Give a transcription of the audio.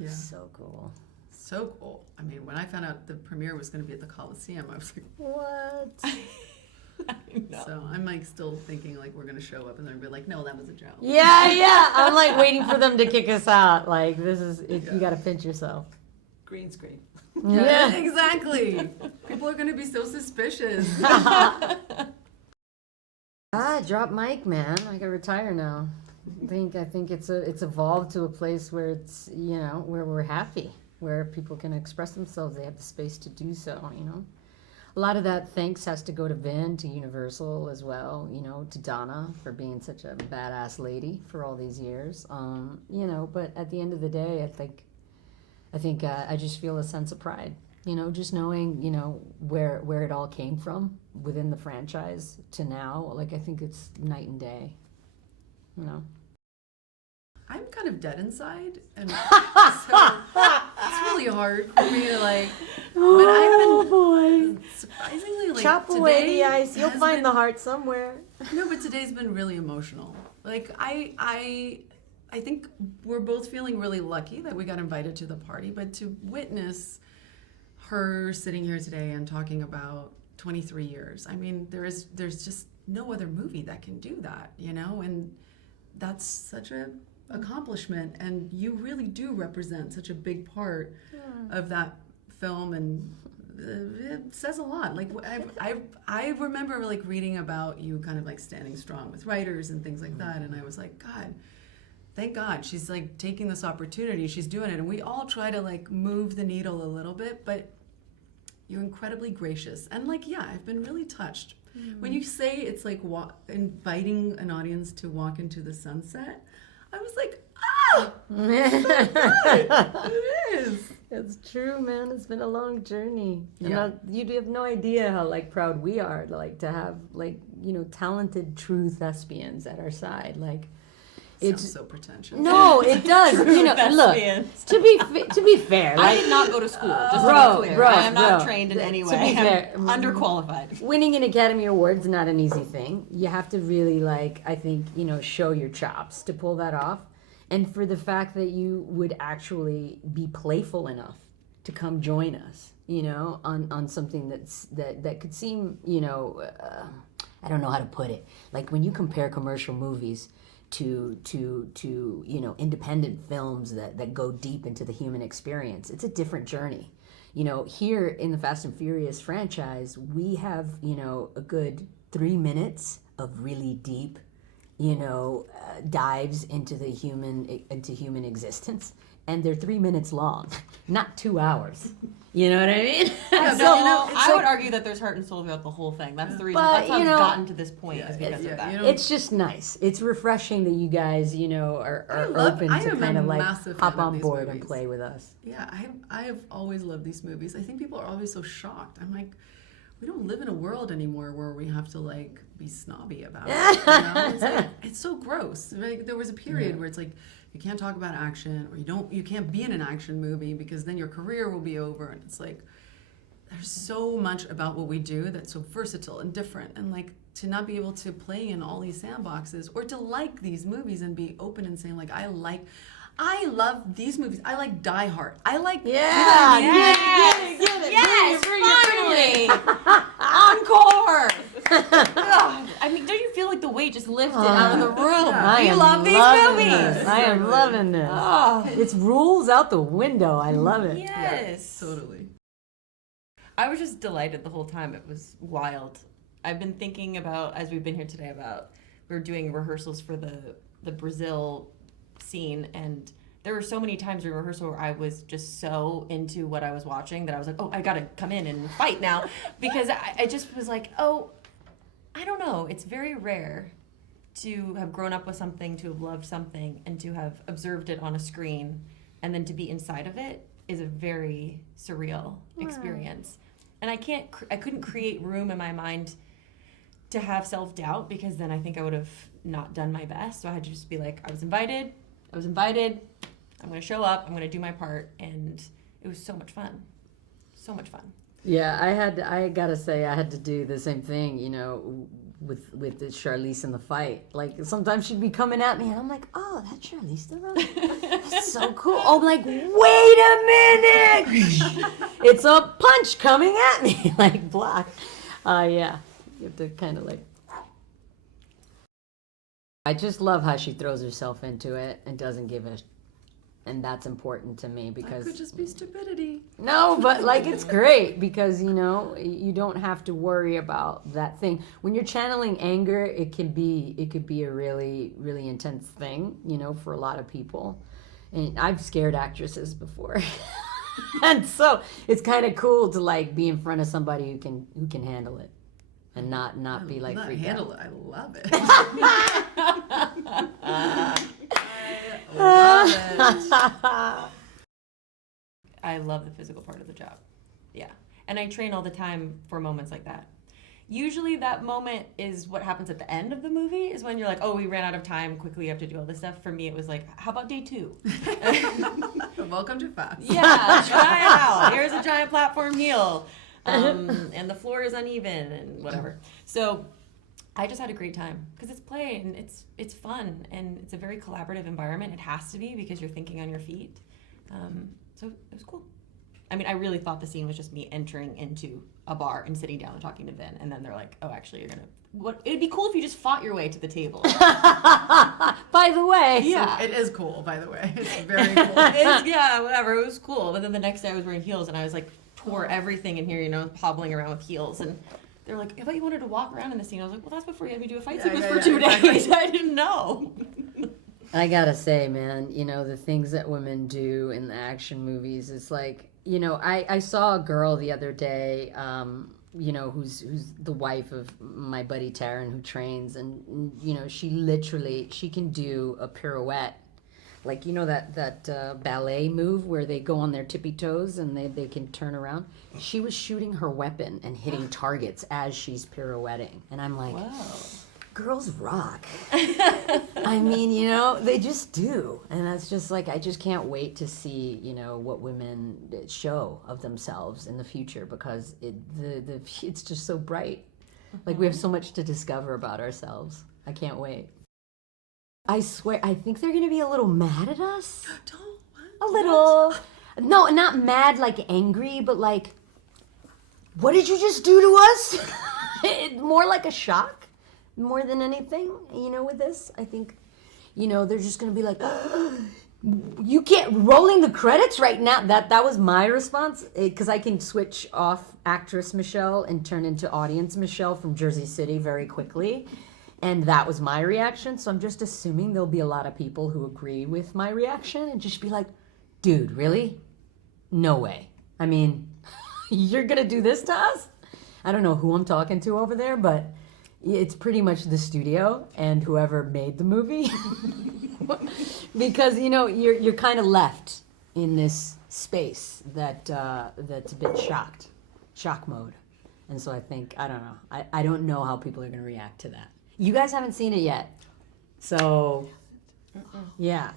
Yeah. So cool. So cool. I mean, when I found out the premiere was going to be at the Coliseum, I was like, what? So I'm like still thinking like we're going to show up and they're going to be like, no, that was a joke. Yeah. I'm like waiting for them to kick us out. Like, this is, you got to pinch yourself. Green screen. Yeah, exactly. People are going to be so suspicious. Drop mic, man. I gotta retire now. I think it's evolved to a place where it's, you know, where we're happy, where people can express themselves. They have the space to do so, you know. A lot of that thanks has to go to Vin, to Universal as well, you know, to Donna for being such a badass lady for all these years. You know, but at the end of the day, I think I just feel a sense of pride, you know, just knowing, you know, where it all came from within the franchise to now. Like, I think it's night and day, you know. I'm kind of dead inside, and so it's really hard for me to like. But I've been surprisingly like chop away the ice. You'll find been, the heart somewhere. No, but today's been really emotional. Like I think we're both feeling really lucky that we got invited to the party, but to witness her sitting here today and talking about 23 years. I mean, there's just no other movie that can do that, you know, and that's such a accomplishment, and you really do represent such a big part of that film, and it says a lot. Like I remember like reading about you kind of like standing strong with writers and things like that, and I was like, God, thank God she's like taking this opportunity, she's doing it, and we all try to like move the needle a little bit, but you're incredibly gracious, and like, yeah, I've been really touched. When you say it's like inviting an audience to walk into the sunset, I was like, so good. It is. It's true, man. It's been a long journey. Yeah. And you have no idea how like proud we are, like, to have like, you know, talented true thespians at our side. Like, Sounds so pretentious. No, it does. You know, look. To be fair, I like, did not go to school. Just to be clear, I am not trained in any way. To be fair, I'm underqualified. Winning an Academy Award is not an easy thing. You have to really, like, I think, you know, show your chops to pull that off. And for the fact that you would actually be playful enough to come join us, you know, on something that could seem, you know, I don't know how to put it. Like, when you compare commercial movies to you know, independent films that go deep into the human experience, it's a different journey. You know, here in the Fast and Furious franchise, we have, you know, a good 3 minutes of really deep, you know, dives into human existence, and they're 3 minutes long, not 2 hours. You know what I mean? Yeah, So, you know, I would argue that there's heart and soul throughout the whole thing. That's the reason. But, That's how you it's know, gotten to this point, is because of that. You know, it's just nice. It's refreshing that you guys, you know, are open to kind of like hop on board and play with us. Yeah, I have always loved these movies. I think people are always so shocked. I'm like, we don't live in a world anymore where we have to like be snobby about it. You know? It's like, it's so gross. Like, there was a period where it's like, you can't talk about action, or you can't be in an action movie because then your career will be over. And it's like, there's so much about what we do that's so versatile and different, and like, to not be able to play in all these sandboxes, or to like these movies and be open and saying like, I love these movies. I like Die Hard. I like Yes, finally, encore. I mean, don't you feel like the weight just lifted out of the room? We love these movies. I am loving this. It's rules out the window. I love it. Yes, totally. I was just delighted the whole time. It was wild. I've been thinking about, as we've been here today, about we're doing rehearsals for the Brazil scene, and there were so many times during rehearsal where I was just so into what I was watching that I was like, oh, I gotta come in and fight now, because I just was like, oh, I don't know. It's very rare to have grown up with something, to have loved something, and to have observed it on a screen, and then to be inside of it is a very surreal experience. And I couldn't create room in my mind to have self-doubt, because then I think I would have not done my best. So I had to just be like, I was invited, I'm going to show up, I'm going to do my part, and it was so much fun. So much fun. Yeah, I gotta say, I had to do the same thing, you know, with the Charlize in the fight. Like, sometimes she'd be coming at me, and I'm like, oh, that's Charlize Theron? so cool. I'm like, wait a minute! It's a punch coming at me, like block. Yeah, you have to kind of like. I just love how she throws herself into it and doesn't give a. And that's important to me because. That could just be stupidity. No, but like it's great because you don't have to worry about that thing. When you're channeling anger, it could be a really, really intense thing, for a lot of people. And I've scared actresses before. And so it's kind of cool to like be in front of somebody who can handle it and not be like freaked handle out. it. I love it. Love it. I love the physical part of the job. Yeah. And I train all the time for moments like that. Usually that moment is what happens at the end of the movie, is when you're like, oh, we ran out of time, quickly have to do all this stuff. For me, it was like, how about day 2? Welcome to Fast. Yeah, try it out. Here's a giant platform heel. And the floor is uneven and whatever. So I just had a great time because it's play and it's fun and it's a very collaborative environment. It has to be because you're thinking on your feet. So it was cool. I mean, I really thought the scene was just me entering into a bar and sitting down and talking to Vin, and then they're like, "Oh, actually, you're gonna." What? It'd be cool if you just fought your way to the table. By the way, Yeah, it is cool. By the way, it's very cool. Yeah, whatever. It was cool. But then the next day, I was wearing heels, and I was like, tore everything in here, hobbling around with heels, and they're like, "I thought you wanted to walk around in the scene." I was like, "Well, that's before you had me do a fight sequence for 2 days. I didn't know." I gotta say, man, the things that women do in the action movies, it's like, I saw a girl the other day, who's the wife of my buddy Taryn who trains, and, she can do a pirouette. Like, that ballet move where they go on their tippy toes and they can turn around. She was shooting her weapon and hitting targets as she's pirouetting. And I'm like, Wow. Girls rock. I mean, they just do. And that's just like, I just can't wait to see, what women show of themselves in the future because it's just so bright. Like we have so much to discover about ourselves. I can't wait. I swear, I think they're going to be a little mad at us. A little. No, not mad like angry, but like, what did you just do to us? More like a shock. More than anything, with this, I think, they're just going to be like, you can't, rolling the credits right now. That was my response, because I can switch off actress Michelle and turn into audience Michelle from Jersey City very quickly. And that was my reaction. So I'm just assuming there'll be a lot of people who agree with my reaction and just be like, dude, really? No way. I mean, you're going to do this to us? I don't know who I'm talking to over there, but it's pretty much the studio and whoever made the movie. Because, you're kind of left in this space that's a bit shock mode. And so I think, I don't know. I don't know how people are going to react to that. You guys haven't seen it yet. So, yeah.